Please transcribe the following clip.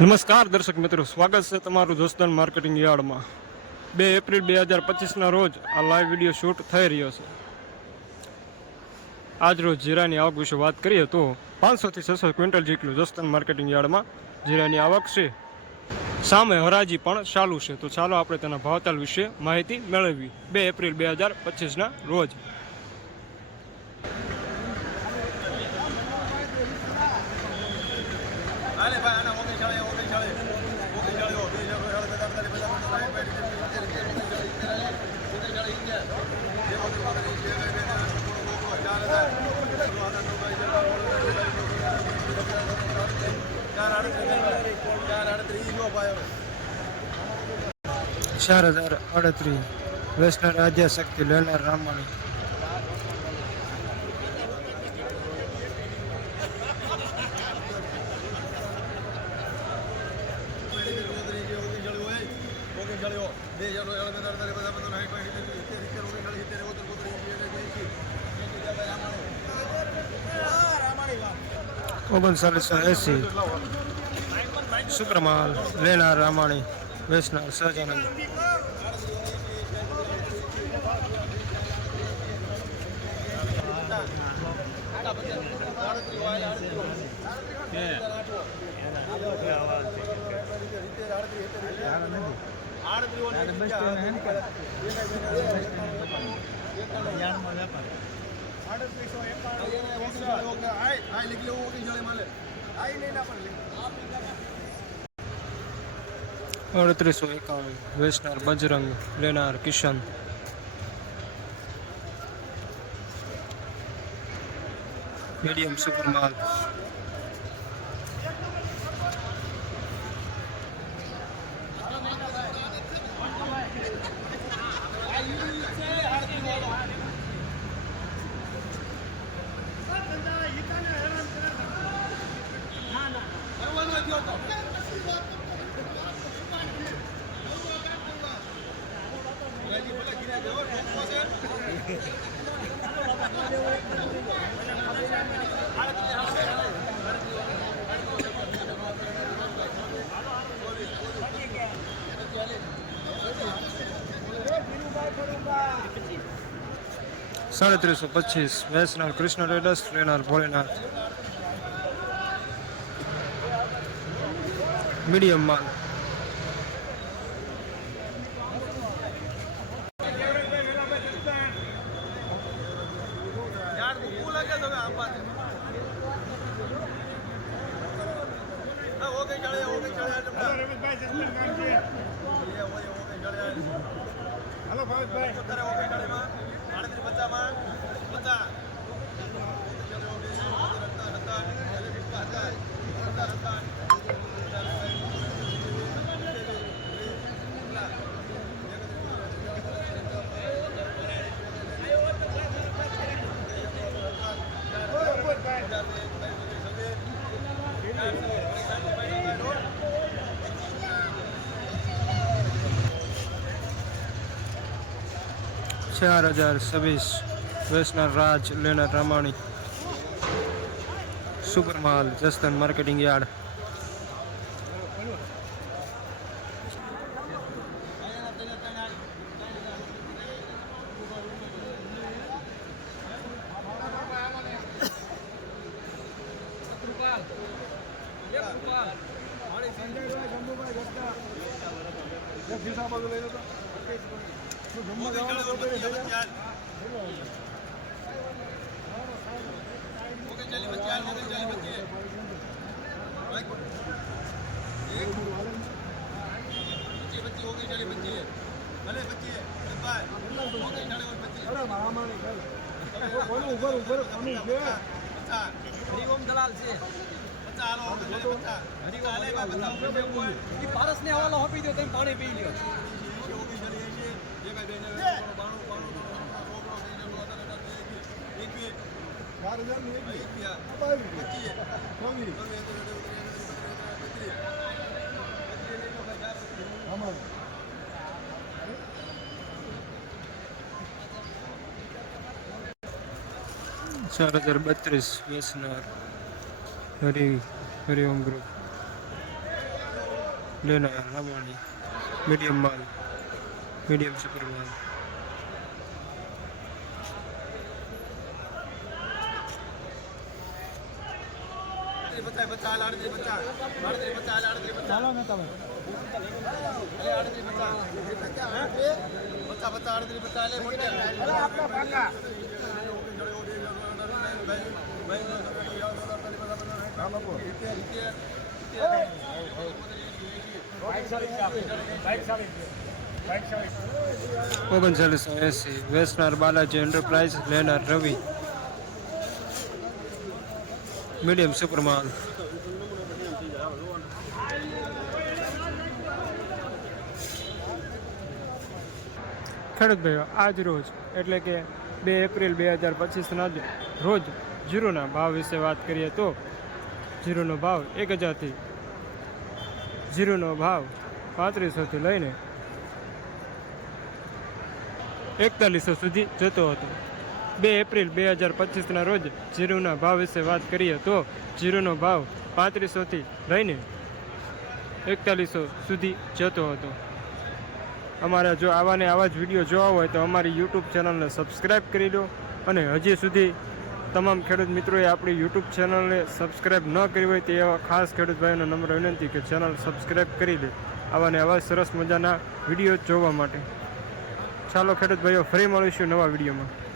નમસ્કાર દર્શક મિત્રો, સ્વાગત છે તમારું જસદણ માર્કેટિંગ યાર્ડમાં। 2 એપ્રિલ 2025ના રોજ આ લાઈવ વિડીયો શૂટ થઈ રહ્યો છે। આજ રોજ જીરાની આવક વિશે વાત કરીએ તો 500 થી 600 ક્વિન્ટલ જેટલું જસદણ માર્કેટિંગ યાર્ડમાં જીરાની આવક છે। સામે હરાજી પણ ચાલુ છે, તો ચાલો આપણે તેના ભાવતાલ વિશે માહિતી મેળવવી। 2 એપ્રિલ 2025ના રોજ ₹4038 વેસનર આદ્યાશક્તિ લેનાર રામાણી। ₹3980 સુપ્રમાલ લેનાર રામાણી વેસનર સહજાનંદ। ₹3851 વેસનર બજરંગ લેનાર કિશન। મીડિયમ સુપરમાલ ₹3325 વેસનર કૃષ્ણ રેડસ લેનાર ભોલેનાથ। મીડિયમ માલ ₹4026 વેસનર રાજ લેનાર રામાણી। સુપરમાલ જસદણ માર્કેટિંગ યાર્ડ। હરિઓમ દલાલ છે પારસ ને હવાલો આપી દો, તમે પાણી પી લ્યો। ₹4032 વેસનર હરિઓમ ગ્રુપ। લેના રામાણી મીડિયમ માલ મીડિયમ સુપર માલ ચાલો ને તમે ઓગણચાલીસ એસી વેસનાર બાલાજી એન્ટરપ્રાઇઝ લેનાર રવિ મીડિયમ સુપર માલ ખેડૂત ભાઈઓ આજ રોજ એટલે કે 2 એપ્રિલ 2025ના રોજ જીરુના ભાવ વિશે વાત કરીએ તો જીરુનો ભાવ 1000થી જીરુનો ભાવ 3500થી લઈને 4100 સુધી જતો હતો 2 એપ્રિલ 2025ના રોજ જીરુના ભાવ વિશે વાત કરીએ તો જીરુનો ભાવ 3500થી લઈને 4100 સુધી જતો હતો અમારા જો આવા જ વિડીયો જોવા હોય તો અમારી યુટ્યુબ ચેનલને સબસ્ક્રાઈબ કરી લો અને હજી સુધી તમામ ખેડૂત મિત્રોએ આપણી યુટ્યુબ ચેનલને સબસ્ક્રાઈબ ન કરી હોય તે એવા ખાસ ખેડૂત ભાઈઓનો નમ્ર વિનંતી કે ચેનલ સબસ્ક્રાઈબ કરી લે આવા સરસ મજાના વિડીયો જોવા માટે ચાલો ખેડૂત ભાઈઓ ફરી મળીશું નવા વિડીયોમાં